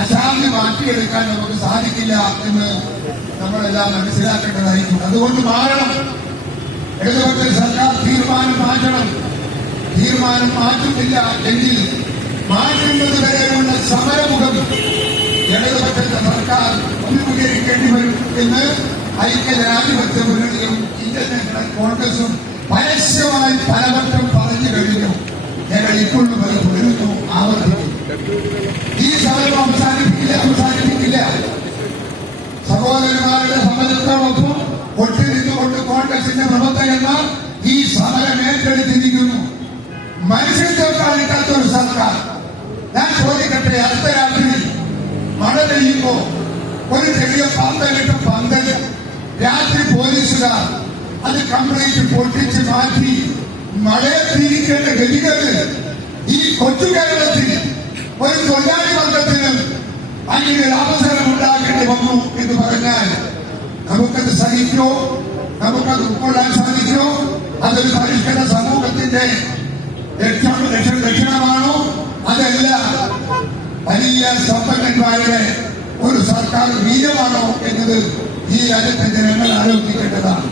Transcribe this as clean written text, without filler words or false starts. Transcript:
അശാന്തി മാറ്റിയെടുക്കാൻ നമുക്ക് സാധിക്കില്ല എന്ന് നമ്മളെല്ലാം മനസ്സിലാക്കേണ്ടതായിട്ടുണ്ട്. അതുകൊണ്ട് മാറണം. ഇടതുപക്ഷ സർക്കാർ തീരുമാനം മാറ്റണം. തീരുമാനം മാറ്റുന്നില്ല എങ്കിൽ മാറ്റുന്നത് വരെയുള്ള സമരമുഖം ഇടതുപക്ഷ സർക്കാർ അഭിമുഖീകരിക്കേണ്ടി വരും എന്ന് ഐക്യജനാധിപത്യ മുന്നണിയും ഇന്ത്യൻ നാഷണൽ കോൺഗ്രസും പരസ്യമായി പലവട്ടം പറഞ്ഞു കഴിഞ്ഞു. ഞങ്ങൾ ഇപ്പോഴും അത് തുടരുന്നു, ആവർത്തിക്കും. ഈ സമരം അവസാനിപ്പിക്കില്ല. സഹോദരന്മാരുടെ സമരത്തോടൊപ്പം ഒട്ടിനിന്നുകൊണ്ട് കോൺഗ്രസിന്റെ പ്രവർത്തകന്മാർ ഈ സമരം ഏറ്റെടുത്തിരിക്കുന്നു. മനുഷ്യത്വം കാണിക്കാത്ത ഒരു സർക്കാർ. ഞാൻ ചോദിക്കട്ടെ, അർദ്ധരാത്രി മഴ പെയ്യുമ്പോ ഒരു ചെറിയ പന്തലിട്ട് പന്തൽ രാത്രി പോലീസുകാർ അത് കംപ്ലീറ്റ് പൊട്ടിച്ച് മാറ്റി മഴയെ തിരിക്കേണ്ട ഗതികള് ഈ കൊച്ചു കേരളത്തിൽ ഒരു തൊഴിലാളി വർഗത്തിന് അങ്ങനെ ഒരു അവസരം ഉണ്ടാക്കേണ്ടി വന്നു എന്ന് പറഞ്ഞാൽ നമുക്കത് സഹിക്കോ? നമുക്കത് ഉൾക്കൊള്ളാൻ സാധിക്കോ? അതൊരു പരിഷ്കരണ സമൂഹത്തിന്റെ ലക്ഷണമാണോ? അതല്ല വലിയ സമ്പന്നന്മാരുടെ ഒരു സർക്കാർ വീര്യമാണോ എന്നത് ഈ രാജ്യത്തെ ജനങ്ങൾ ആലോചിക്കേണ്ടതാണ്.